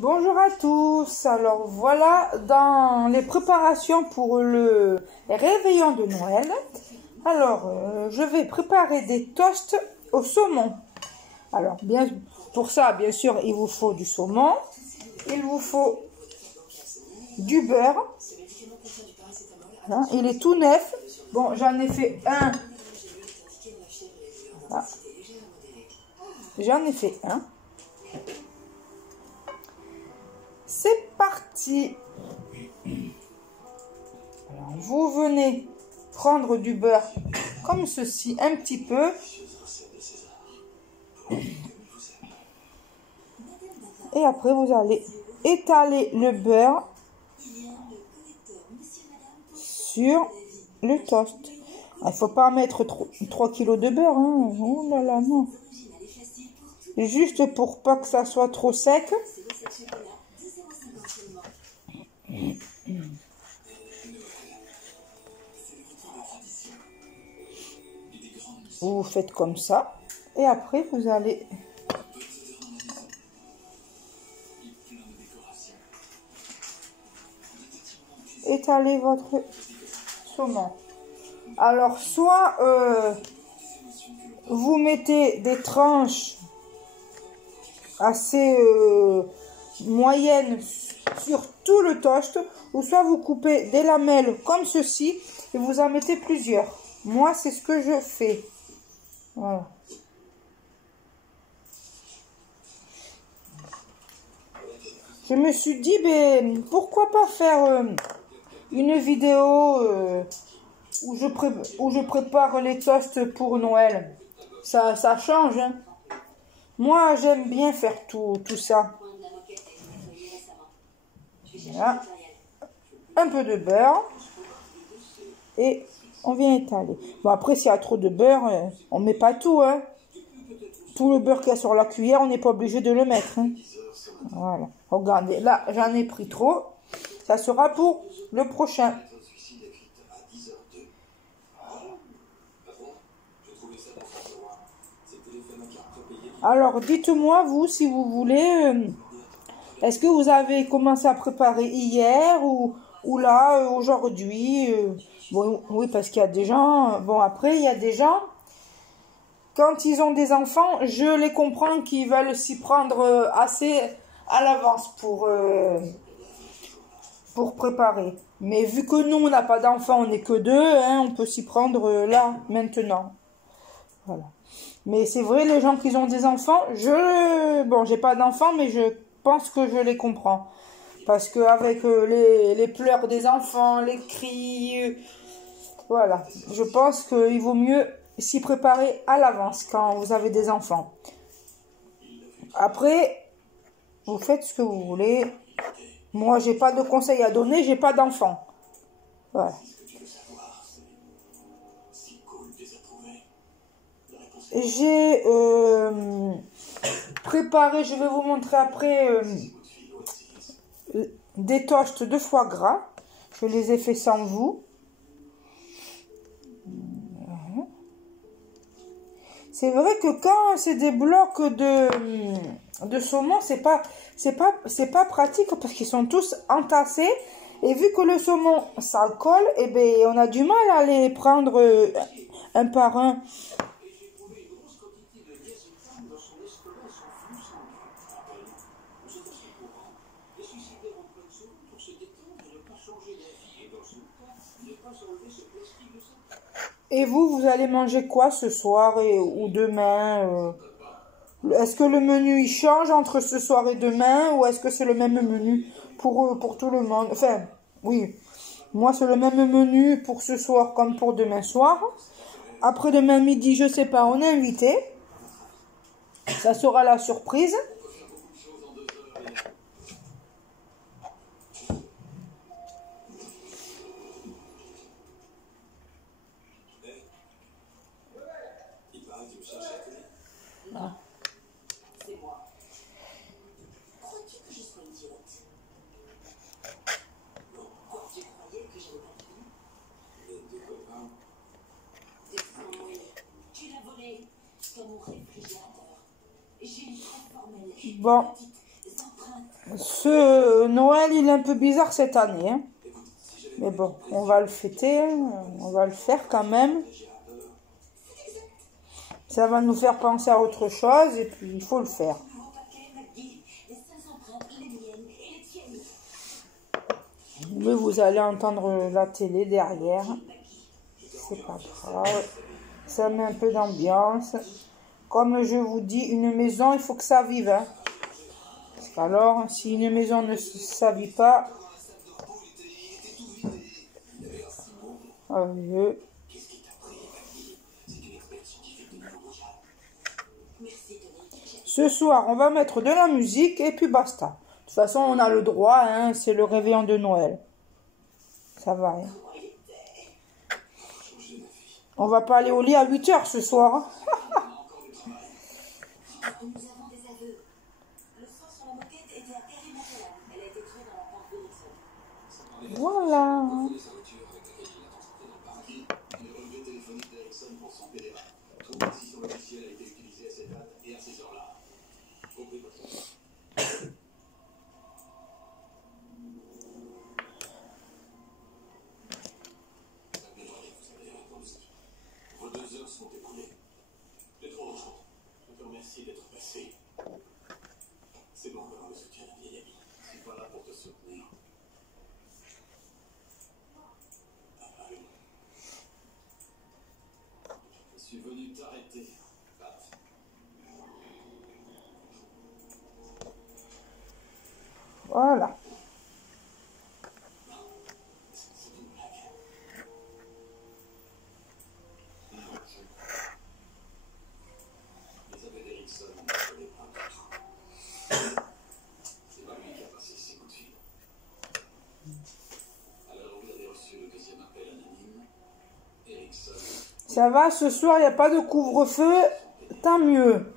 Bonjour à tous, alors voilà dans les préparations pour le réveillon de Noël. Alors je vais préparer des toasts au saumon. Alors pour ça bien sûr il vous faut du saumon, il vous faut du beurre. Voilà, il est tout neuf. Bon, j'en ai fait un. Voilà. J'en ai fait un. C'est parti. Alors, vous venez prendre du beurre comme ceci, un petit peu. Et après, vous allez étaler le beurre sur le toast. Il ne faut pas mettre 3 kg de beurre. Hein. Oh là là, non. Juste pour pas que ça soit trop sec. Vous faites comme ça. Et après, vous allez étaler votre saumon. Alors, soit vous mettez des tranches assez moyennes sur tout le toast, ou soit vous coupez des lamelles comme ceci et vous en mettez plusieurs. Moi, c'est ce que je fais. Voilà. Je me suis dit, ben, pourquoi pas faire une vidéo où je prépare les toasts pour Noël. Ça change. Hein. Moi, j'aime bien faire tout ça. Voilà. Un peu de beurre. Et on vient étaler. Bon, après, s'il y a trop de beurre, on ne met pas tout. Hein. Tout le beurre qu'il y a sur la cuillère, on n'est pas obligé de le mettre. Hein. Voilà. Regardez, là, j'en ai pris trop. Ça sera pour le prochain. Alors, dites-moi, vous, si vous voulez, est-ce que vous avez commencé à préparer hier ou là, aujourd'hui bon, oui, parce qu'il y a des gens, bon, après, il y a des gens, quand ils ont des enfants, je les comprends qu'ils veulent s'y prendre assez à l'avance pour préparer. Mais vu que nous, on n'a pas d'enfants, on n'est que deux, hein, on peut s'y prendre là, maintenant. Voilà. Mais c'est vrai, les gens qui ont des enfants, bon, j'ai pas d'enfants, mais je pense que je les comprends. Parce qu'avec les pleurs des enfants, les cris, voilà. Je pense qu'il vaut mieux s'y préparer à l'avance quand vous avez des enfants. Après, vous faites ce que vous voulez. Moi, j'ai pas de conseils à donner, j'ai pas d'enfants. Voilà. J'ai préparé, je vais vous montrer après, des toasts de foie gras. Je les ai fait sans vous. C'est vrai que quand c'est des blocs de saumon, c'est pas pratique parce qu'ils sont tous entassés. Et vu que le saumon, ça colle, et ben, on a du mal à les prendre un par un. Et vous allez manger quoi ce soir ou demain Est-ce que le menu il change entre ce soir et demain ou est-ce que c'est le même menu pour tout le monde? Enfin, oui. Moi, c'est le même menu pour ce soir comme pour demain soir. Après demain midi, je sais pas, on est invité. Ça sera la surprise. Ah. Bon, Ce Noël, il est un peu bizarre cette année, hein. Mais bon, on va le fêter, hein. On va le faire quand même. Ça va nous faire penser à autre chose et puis il faut le faire. Mais vous allez entendre la télé derrière. C'est pas grave. Ça met un peu d'ambiance. Comme je vous dis, une maison, il faut que ça vive, hein. Parce qu'alors, si une maison ne s'habille pas, ce soir, on va mettre de la musique et puis basta. De toute façon, on a le droit, hein, c'est le réveillon de Noël. Ça va, hein. On va pas aller au lit à 8 h ce soir, hein. Voilà. Vos 2 heures sont écoulées. Les 3 autres. Je te remercie d'être passé. C'est bon d'avoir le soutien d'un vieil ami. Je suis pas là pour te soutenir. Allô. Je suis venu t'arrêter, Pat. Voilà. C'est une blague. Les appels d'Erickson, on ne connaît pas du tout. C'est pas lui qui a passé ses coups de fil. Alors vous avez reçu le 2e appel anonyme. Erickson. Ça va, ce soir, il n'y a pas de couvre-feu. Tant mieux.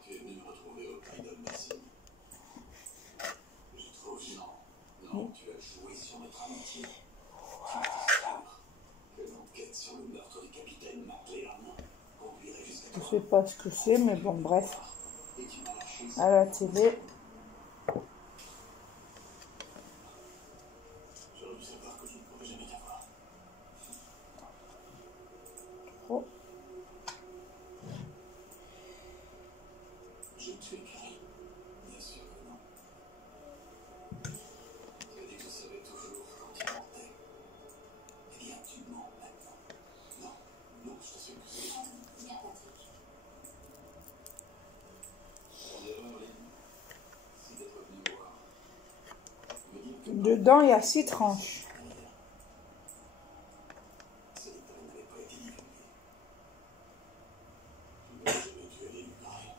Tu es venu me retrouver au Pride Basin. Je trouve non, tu as joué sur notre amitié. Tu étais sûr que l'enquête sur le meurtre du capitaine McLean conduirait jusqu'à Je toi. sais pas ce que c'est, mais bon, bref. Et tu m'as lâché. À la télé. J'aurais dû savoir que je ne pourrais jamais t'avoir. Oh. Je tuais Carrie. Bien sûr que non. Tu as dit que je savais toujours quand tu mentais. Eh bien, tu mens maintenant. Non, je t'assure que c'est bien, Patrick. L'erreur, Lynn, c'est d'être venu me voir. Me dire que Dedans, il y a 6 tranches. ce détail n'avait pas été divulgué. Je n'aurais jamais dû aller lui parler.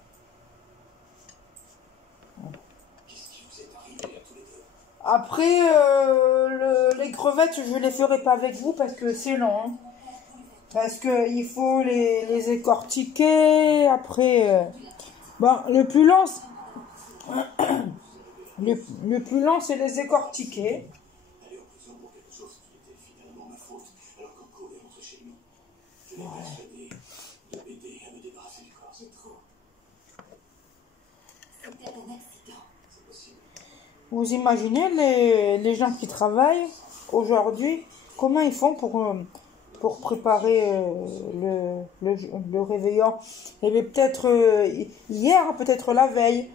Qu'est-ce qui vous est arrivé à tous les deux? Après, les crevettes, je les ferai pas avec vous parce que c'est long, hein. Parce qu'il faut les écortiquer. Après, bon, le plus long, le plus long, c'est les écortiquer. Aller en prison pour quelque chose qui était finalement ma faute, alors que Cole est rentré chez nous. Je l'ai persuadé de m'aider à me débarrasser du corps. J'ai trop. C'était un accident. C'est possible. Vous imaginez les gens qui travaillent aujourd'hui, comment ils font pour préparer le réveillon? Il y avait peut-être hier, peut-être la veille.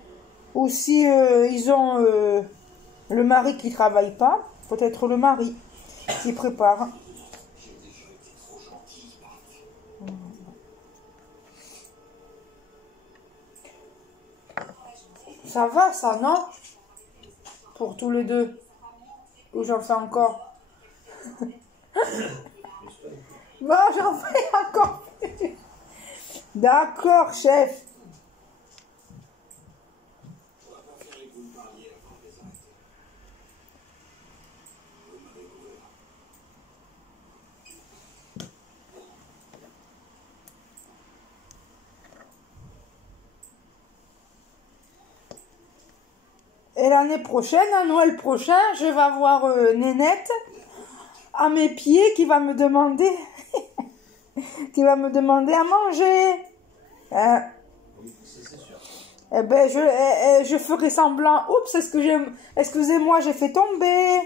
Ou si ils ont le mari qui travaille pas, peut-être le mari qui prépare. J'ai déjà été trop gentil, Marc. Ça va, ça, non? Pour tous les deux. Ou j'en fais encore? Bon, j'en fais encore plus. D'accord, chef. On va pas faire que vous me parliez avant de les arrêter. Vous m'avez couvert. Et l'année prochaine, à Noël prochain, je vais avoir Nénette à mes pieds qui va me demander qu'il va me demander à manger. Hein? Oui, ça c'est sûr. Eh ben, je ferai semblant. Oups, excusez-moi, j'ai fait tomber.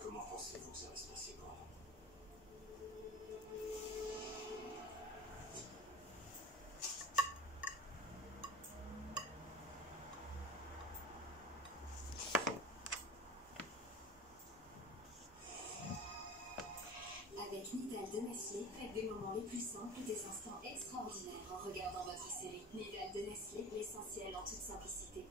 Comment pensez-vous que ça va se passer pour nous? Avec Nidal de Nestlé, faites des moments les plus simples, des instants extraordinaires en regardant votre série. Nidal de Nestlé, l'essentiel en toute simplicité.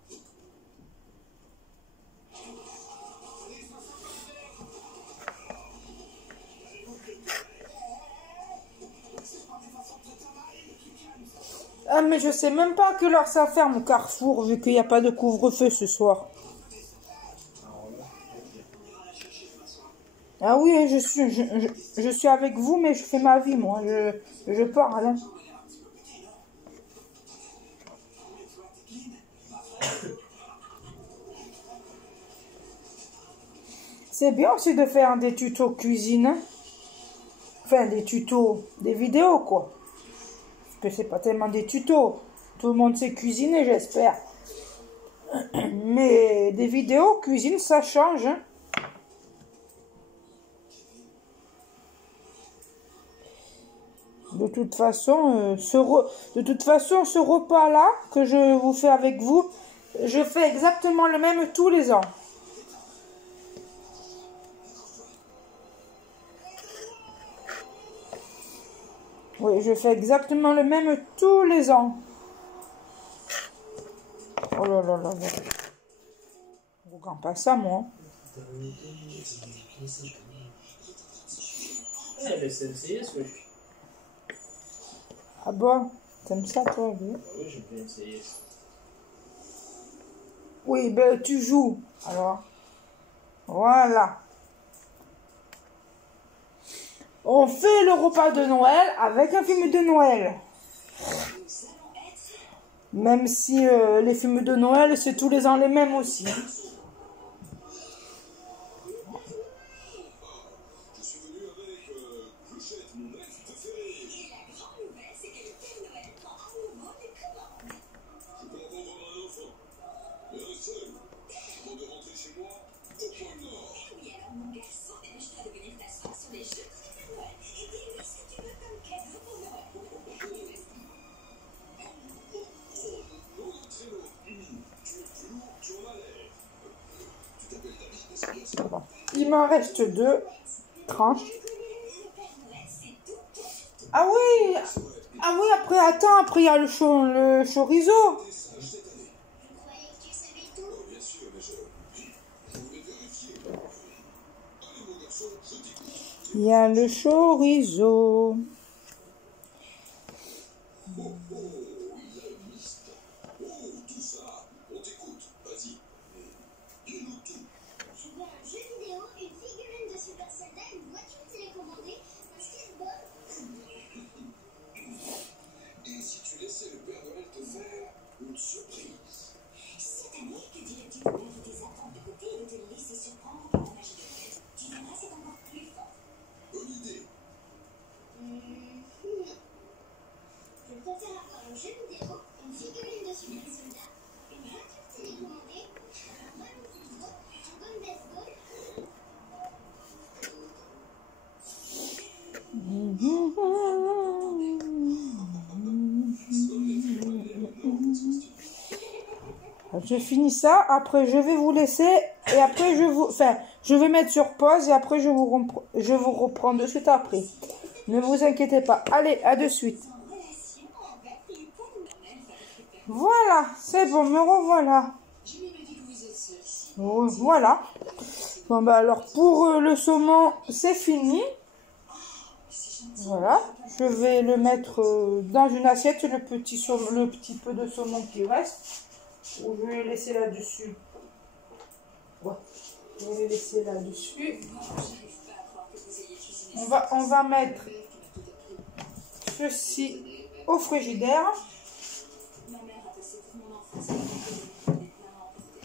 Ah, mais je sais même pas à quelle heure ça ferme au Carrefour, vu qu'il n'y a pas de couvre-feu ce soir. Alors là, ok. Ah oui, je suis avec vous, mais je fais ma vie, moi. Je parle. Hein. C'est bien aussi de faire des tutos cuisine. Hein. Enfin, des tutos, des vidéos, quoi. Parce que c'est pas tellement des tutos. Tout le monde sait cuisiner, j'espère. Mais des vidéos cuisine, ça change. Hein. De toute façon, ce repas-là que je vous fais avec vous, je fais exactement le même tous les ans. Oui, je fais exactement le même tous les ans. Oh là là là là. Je regarde pas ça, moi. Eh, mais c'est NCIS, oui. Ah bon? T'aimes ça, toi, oui? Oui, j'aime bien NCIS. Oui, ben tu joues. Alors, voilà. On fait le repas de Noël avec un film de Noël. Même si les films de Noël, c'est tous les ans les mêmes aussi. Hein. Je suis venu avec Clochette, mon ex préféré. Et la grande nouvelle, c'est que le Père Noël prend à nouveau les commandes. Je peux encore avoir un enfant. Mais un seul. Avant de rentrer chez moi, au pôle Nord. Oui, alors mon garçon, dépêche-toi de venir t'asseoir sur les jeux du Père Noël et dis-lui ce que tu veux comme cadeau pour Noël. Oh, c'est long. Tu es plus lourd, tu en as l'air. Tu t'appelles David, c'est bien ça. Bon. Il m'en reste 2 tranches. Le Père Noël, c'est tout. Ah oui! Ah oui, après il y a le chorizo. T'es sage cette année. Je croyais que tu savais tout. Oh, bien sûr, mais je voulais vérifier. Allez, mon garçon, je t'écoute. Il y a le chorizo. Oh, la liste. Oh, tout ça. On t'écoute. Vas-y. Dis-nous tout. Je veux un jeu vidéo, une figurine de super soldat, une voiture télécommandée, un skateboard. Et si tu laissais le Père Noël te faire une surprise? Cette année, que dirais-tu de mettre tes attentes de côté et de te laisser surprendre par la magie de Noël? Tu verras, c'est encore plus fort. Bonne idée. Non. Je préfère avoir un jeu vidéo, une figurine de super soldat, une voiture télécommandée, un ballon de football, un gun baseball. Je finis ça, après je vais vous laisser et après je vais mettre sur pause et après je vous reprends de suite après. Ne vous inquiétez pas. Allez, à de suite. En relation avec le Père Noël. Voilà, c'est bon, me revoilà. Je lui ai dit que vous êtes seul ici. Voilà. Bon bah alors pour le saumon, c'est fini. Voilà, je vais le mettre dans une assiette, le petit peu de saumon qui reste. Ou je vais le laisser là-dessus. Ouais, je vais le laisser là-dessus. On va mettre ceci au frigidaire. Ma mère a passé toute mon enfance avec des plats à emporter.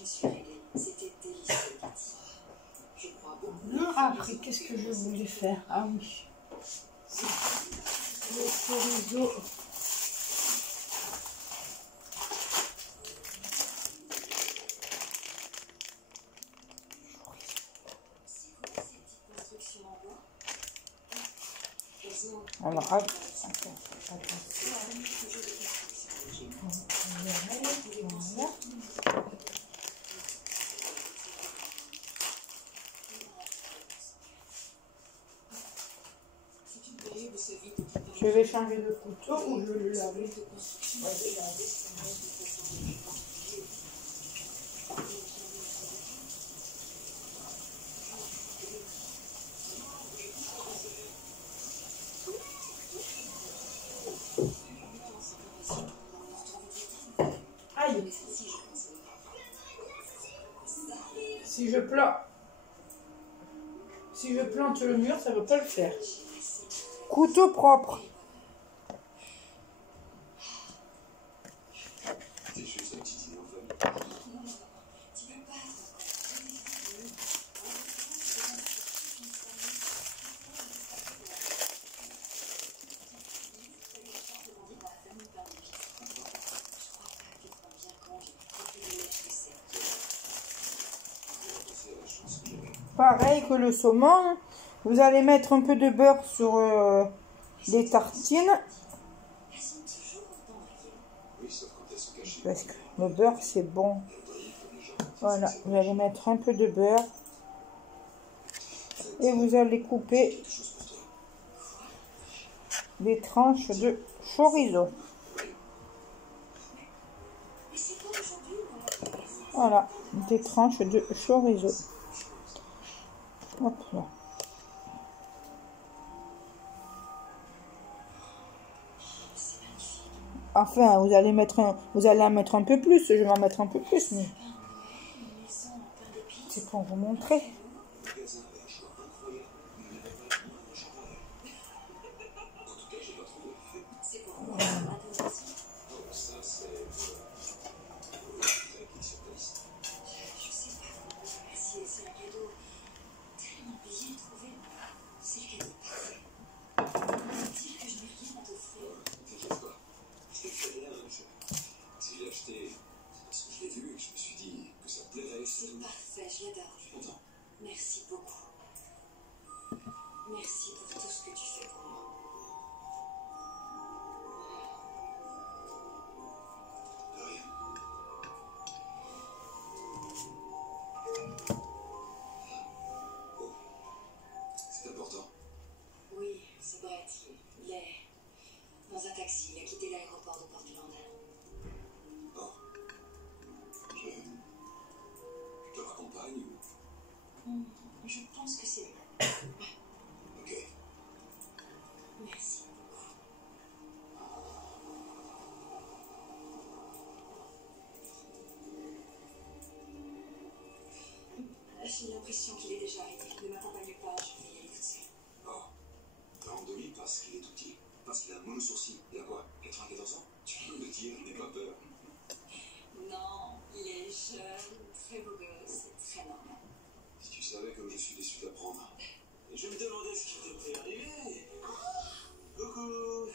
Je me suis réglée. C'était délicieux, Cathy. Je crois beaucoup. Après, qu'est-ce que je voulais faire? Ah oui. Le chorizo. C'est quoi ces petites constructions en bois? Elles ont Alors, attends. Voilà. C'est une période où se vit petit peu. Je vais changer de couteau ou je vais le laver. De construction, de garder son rêve de façon particulière. Aïe. Si je plante le mur, ça ne va pas le faire. Couteau propre. C'est juste un petit dîner en famille. Tu peux pas. Pareil que le saumon. Vous allez mettre un peu de beurre sur les tartines. Oui, sauf quand elles sont cachées. Parce que le beurre, c'est bon. Voilà, vous allez mettre un peu de beurre. Et vous allez couper des tranches de chorizo. Voilà, des tranches de chorizo. Hop là. Enfin, vous allez en mettre un peu plus. Je vais en mettre un peu plus, mais c'est pour vous montrer. Si je l'ai acheté, c'est parce que je l'ai vu et que je me suis dit que ça te plairait. C'est parfait, je l'adore. Je suis content. Merci beaucoup. Merci pour tout ce que tu fais pour moi. De rien. Oh, c'est important. Oui, c'est Brett. Il est dans un taxi. Il a quitté l'aéroport de Portland. Bon. Je te raccompagne ou... Je pense que c'est mieux. Ok. Merci beaucoup. J'ai l'impression qu'il est déjà arrivé. Ne m'accompagne pas, je vais y aller toute seule. Oh. Randoli parce qu'il est tout petit. Parce qu'il a un mono-sourcil. Il a quoi? 94 ans? Tu peux me dire, il n'est pas peur. Non, il est jeune, très beau gosse, c'est très normal. Si tu savais comme je suis déçu d'apprendre. Je me demandais ce qui t'était arrivé. Coucou.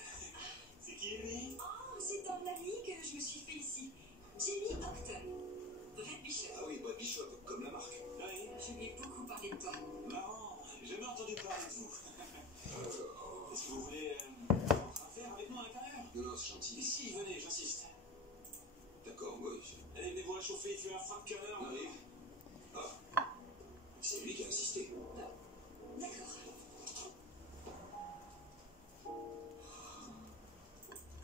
C'est qui lui? Oh, c'est un ami que je me suis fait ici. Jamie Octon. Brett Bishop. Ah oui, Brett Bishop, comme la marque. Oui. Je lui ai beaucoup parlé de toi. Marrant. J'ai jamais entendu parler de vous. Oh. Est-ce que vous voulez un verre avec moi à l'intérieur? Non, non, c'est gentil. Ici, venez, j'insiste. D'accord, ouais. Allez, venez vous réchauffer, il fait un frappe cœur. On arrive. Ah. C'est lui qui a insisté. D'accord.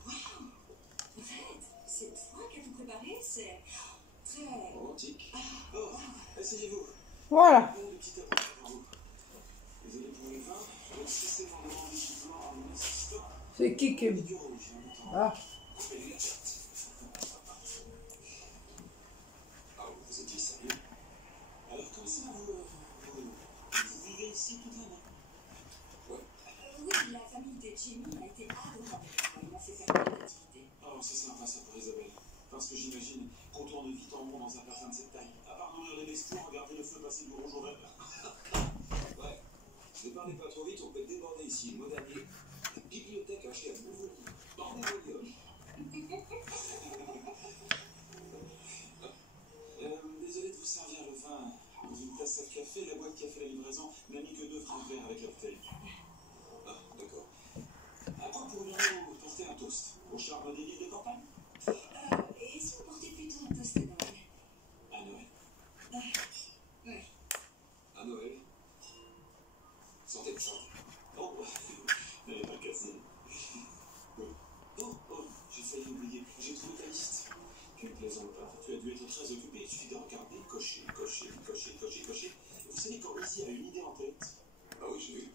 Waouh! Brett, c'est toi qui as tout préparé? C'est très... Romantique. Oh, asseyez-vous. Voilà. Bon, le petit appareil pour vous. Désolé pour les vins. Je vais laisser mon demande d'équipement en insistant. C'est qui est... Du rouge, en attendant. Ah. Coupez la carte. Ah, vous étiez sérieux? Alors, comme ça, vous vivez ici toute l'année? Ouais. Oui, la famille de Jamie a été adorable. Ils m'ont fait faire plein d'activités. Oh, c'est sympa ça pour Isabelle. Parce que j'imagine qu'on tourne vite en rond dans dans un bassin de cette taille. À part nourrir les bestiaux, regarder le feu passer du rouge au vert. Ouais. Ne parlez pas trop vite, on peut déborder ici. Mot dernier. Bibliothèque cachée à nouveau. Bordez vos lioches. Désolé de vous servir le vin dans une tasse à café. La boîte qui a fait la livraison n'a mis que 2 francs verts avec la bouteille. Ah, d'accord. À quoi pourrions-nous porter un toast? Au charme des villes de campagne? Et si on portait plutôt un toast à Noël? À Noël. Oui. À Noël. Santé, santé. Oh, n'allez pas casser. Oh, j'ai failli oublier. J'ai trouvé ta liste. Tu ne plaisantes pas. Tu as dû être très occupé. Il suffit de regarder, cocher. Vous savez quand Lucie a une idée en tête? Ah oui, j'ai vu.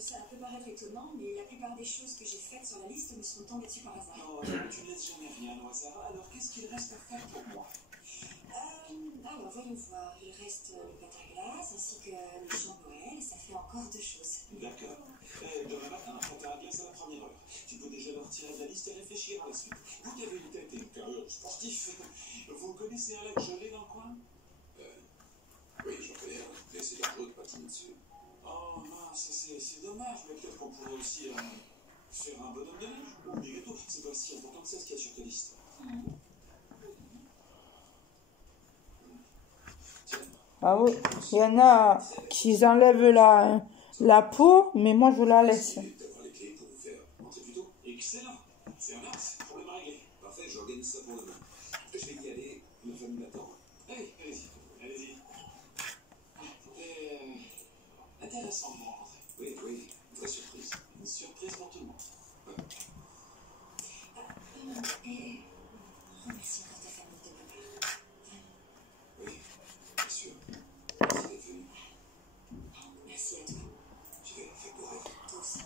Ça peut paraître étonnant, mais la plupart des choses que j'ai faites sur la liste me sont tombées dessus par hasard. Non, tu ne laisses jamais rien au hasard. Alors, qu'est-ce qu'il reste à faire pour moi? Alors, voyons voir. Il reste les pâtes à glace ainsi que le chant de Noël, et ça fait encore 2 choses. D'accord. Demain matin, pâte à glace à la première heure. Tu peux déjà leur tirer de la liste et réfléchir à la suite. Vous qui avez une tête et une carrure sportif, vous connaissez un lac gelé dans le coin? Oui, j'en connais un. Mais c'est dangereux de patiner dessus. Oh mince, c'est dommage, mais peut-être qu'on pourrait aussi faire un bonhomme de neige ou des gâteaux. C'est pas si important que ça ce qu'il y a sur ta liste. Tiens, Ah oui, il y en a qui enlèvent la peau, mais moi je la laisse. D'avoir les clés pour vous faire rentrer plus tôt. excellent. C'est un axe pour le régler. Parfait, j'organise ça pour demain. Je vais y aller, ma famille m'attend. Allez-y. Intéressant de vous rencontrer. Oui, vraie surprise. Une surprise pour tout le monde. Et remercie encore ta famille de ma part. Oui, bien sûr. Merci d'être venu. Merci à toi. Je vais faire beau rêve. Toi aussi.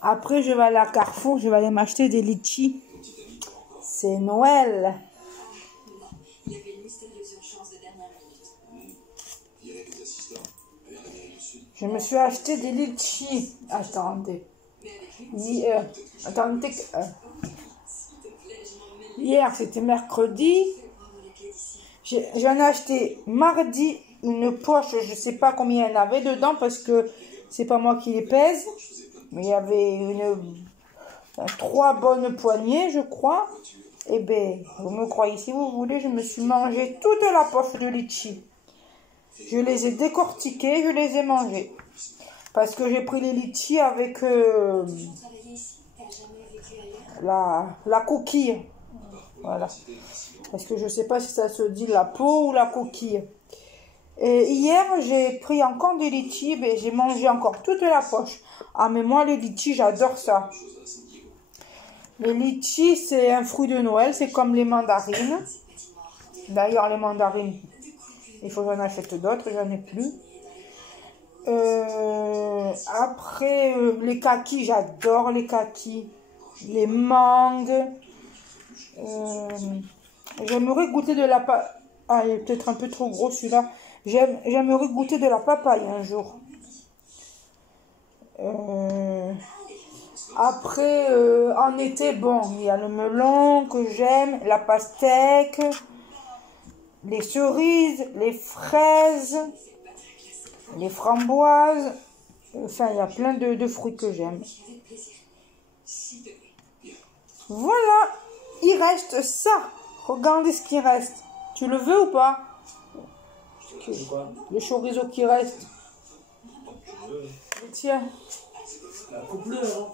Après, je vais aller à Carrefour, je vais aller m'acheter des litchis. C'est Noël. Non, il y avait une mystérieuse urgence de dernière minute. Il y avait des assistants. Elle est en Amérique du Sud. Je me suis acheté des litchis. Attendez. Mais avec lui, Attendez. s'il te plaît, je m'emmène. Hier, c'était mercredi. Fais prendre les clés d'ici. J'en ai acheté mardi une poche. Je sais pas combien il y en avait dedans parce que c'est pas moi qui les pèse. Mais il y avait 3 bonnes poignées, je crois. Eh bien, vous me croyez si vous voulez, je me suis mangé toute la poche de litchi. Je les ai décortiqués, je les ai mangés. Parce que j'ai pris les litchis avec Toujours travaillé ici? T'as jamais vécu ailleurs? la coquille. Voilà. Parce que je sais pas si ça se dit la peau ou la coquille. Et hier, j'ai pris encore des litchis, ben, j'ai mangé encore toute la poche. Ah, mais moi, les litchis, j'adore ça. Les litchis, c'est un fruit de Noël, c'est comme les mandarines. D'ailleurs, les mandarines, il faut que j'en achète d'autres, j'en ai plus. Après, les kakis, j'adore les kakis. Les mangues. J'aimerais goûter de la papaye. Ah, il est peut-être un peu trop gros celui-là. J'aimerais goûter de la papaye un jour. Après, en été, bon, il y a le melon que j'aime, la pastèque, les cerises, les fraises, les framboises. Enfin, il y a plein de fruits que j'aime. Avec plaisir. S'il te plaît. Voilà, il reste ça. Regardez ce qui reste. Tu le veux ou pas? C'est quoi? Le chorizo qui reste. Je veux. Tiens. La coupe-le, hein.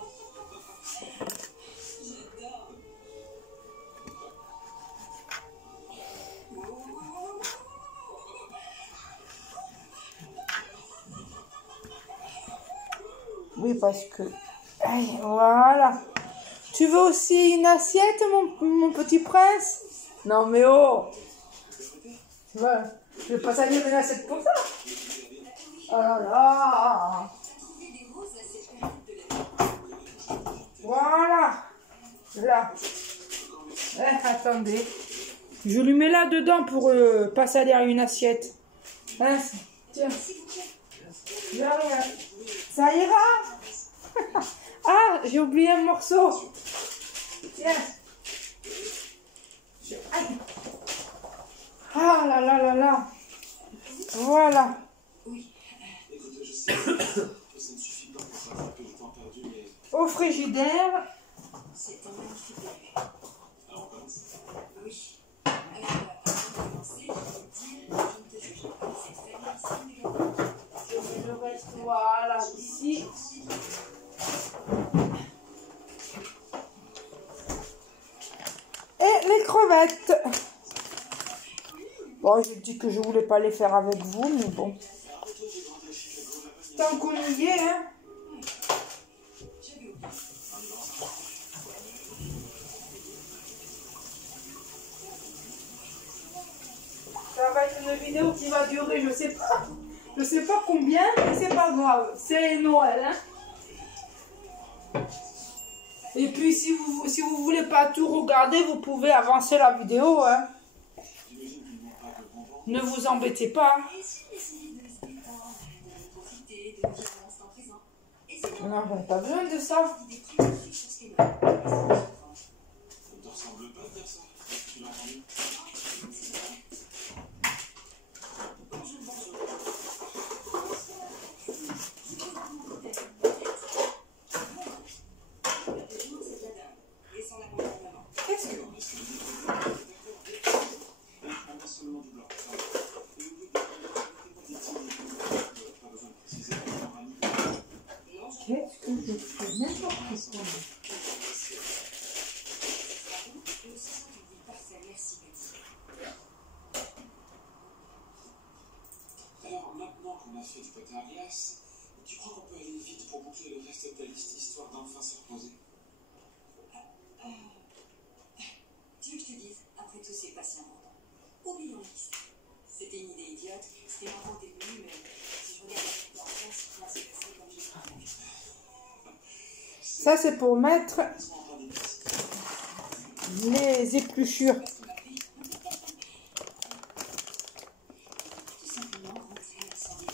Oui, parce que... Allez, voilà. Tu veux aussi une assiette, mon petit prince? Non, mais oh. Tu vois, je vais pas salir une assiette pour ça. là là. Trouver des roses à cette période de la vie. Voilà. Là. Attendez. Je lui mets là dedans pour pas salir une assiette. Hein, tiens. Ça ira. Ah, j'ai oublié un morceau. Tiens. Ah là là là là. Voilà. Écoute, je sais que ça ne suffit pas pour rattraper le temps perdu, mais... Au frigidaire. C'est un magnifique début. Alors, on commence. Oui. Avant de commencer, je veux dire, je ne te juge pas. C'est très bien, c'est une gâteau. Je mets le reste, voilà, ici. Et les crevettes. Bon, j'ai dit que je voulais pas les faire avec vous, mais bon. Tant qu'on y est, hein. Ça va être une vidéo qui va durer, je sais pas combien, mais c'est pas grave. C'est Noël, hein. Et puis si vous voulez pas tout regarder, vous pouvez avancer la vidéo, hein. Ne vous embêtez pas. Non, on n'a pas besoin de ça. Ça ne te ressemble pas de dire ça. Tu l'as entendu? Qu'est-ce que... Qu'est-ce que je fais? N'importe quoi. Alors, maintenant qu'on a fait du patin à glace, tu crois qu'on peut aller vite pour boucler le reste de ta liste, histoire d'enfin se reposer? Tu veux que je te dise, après tout, c'est pas si important. Oublions la liste. C'était une idée idiote, c'était marrant au début, mais si je regarde la France, là, c'est passé comme j'ai prévu. Ça, c'est pour mettre les épluchures. Tout simplement rentrer sans dire.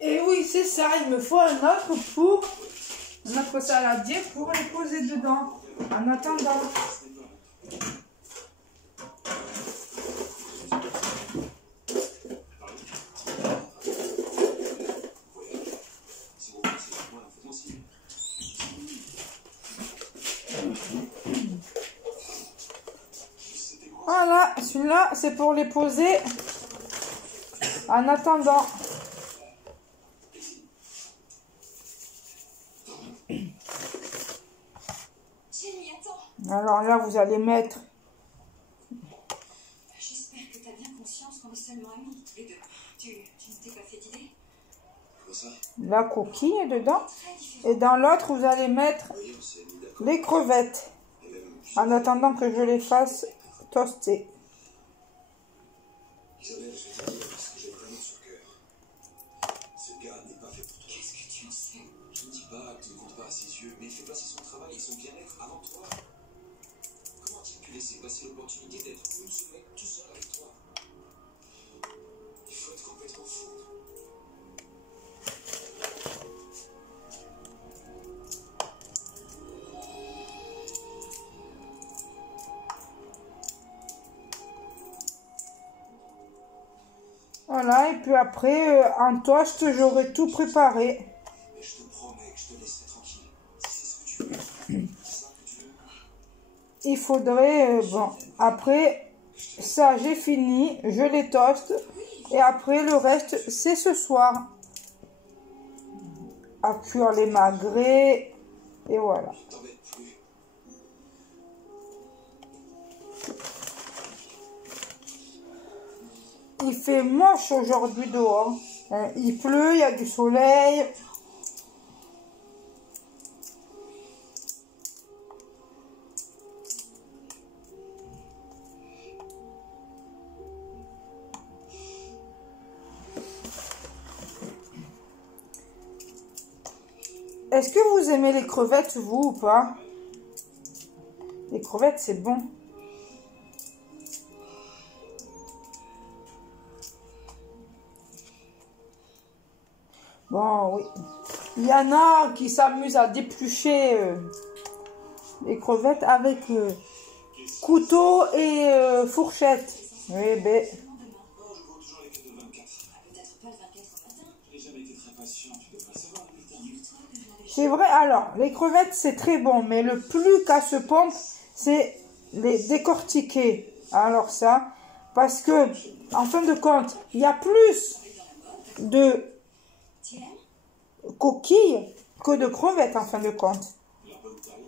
Et oui, c'est ça, il me faut un autre saladier pour les poser dedans. En attendant. Voilà, celui-là, c'est pour les poser en attendant. Alors là, vous allez mettre... J'espère que tu as bien conscience qu'on est seulement amis, tous les deux. Tu ne t'es pas fait d'idée? La coquille dedans. Et dans l'autre, vous allez mettre les crevettes. En attendant que je les fasse toaster. Isabelle, je vais te dire ce que j'ai vraiment sur le cœur. Ce gars n'est pas fait pour toi. Qu'est-ce que tu en sais? Je ne dis pas que tu ne comptes pas à ses yeux, mais il fait passer son travail et son bien-être avant toi. Comment as-tu pu laisser passer l'opportunité d'être une semaine tout seul avec toi? Il faut être complètement fou. Voilà, et puis après, en toast, j'aurai tout préparé. Mais je te promets que je te laisserai tranquille. Si c'est ce que tu veux. C'est ça que tu veux. Il faudrait, bon, après, ça, j'ai fini, je les toast. Et après, le reste, c'est ce soir. À cuire les magrets. Et voilà. Je t'embête plus. il fait moche aujourd'hui dehors. Hein, il pleut, il y a du soleil. Est-ce que vous aimez les crevettes, vous, ou pas? Les crevettes, c'est bon. Bon, oui. Il y en a qui s'amusent à déplucher les crevettes avec couteau et fourchette. Oui, ben... Oh, je vois toujours les cadeaux 24. Peut-être pas le 24 au matin. Je n'ai jamais été très patient, tu devrais savoir depuis le temps. C'est vrai, alors, les crevettes, c'est très bon, mais le plus casse-pompe, c'est les décortiquer. Alors ça, parce que, en fin de compte, il y a plus de coquilles que de crevettes, en fin de compte. La bonne taille.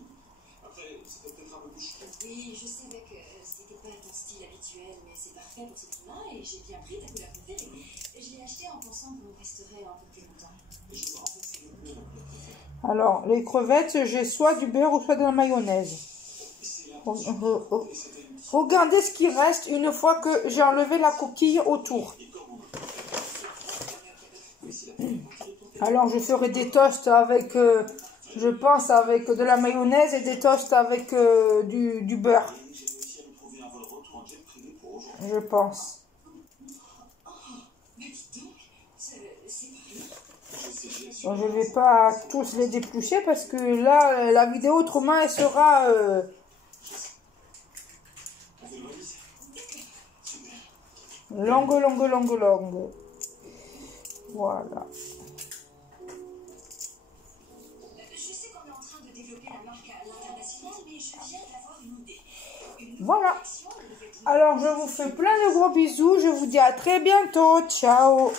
Après, c'était peut-être un peu plus chaud. Oui, je savais que c'était pas ton style habituel, mais c'est parfait pour ce climat et j'ai bien pris ta couleur préférée. Je l'ai acheté en pensant qu'on resterait un peu plus longtemps. Et je vois en fait c'est le bleu ma couleur préférée. Alors, les crevettes, j'ai soit du beurre ou soit de la mayonnaise. C'est la Regardez ce qui reste une fois que j'ai enlevé la coquille autour. Alors, je ferai des toasts avec, je pense, avec de la mayonnaise et des toasts avec du beurre. j'ai réussi à me trouver un vol retour en jet privé pour aujourd'hui. Je pense. Mais dis donc, c'est pareil. Je sais, j'ai assuré. Bon, je ne vais pas tous les déplucher parce que là, la vidéo autrement, elle sera On fait le valise. Super. longue. Voilà. Je sais qu'on est en train de développer la marque à l'international, mais je viens d'avoir une idée. Une Voilà. collection de vêtements. Alors, je vous fais plein de gros bisous. Je vous dis à très bientôt. Ciao.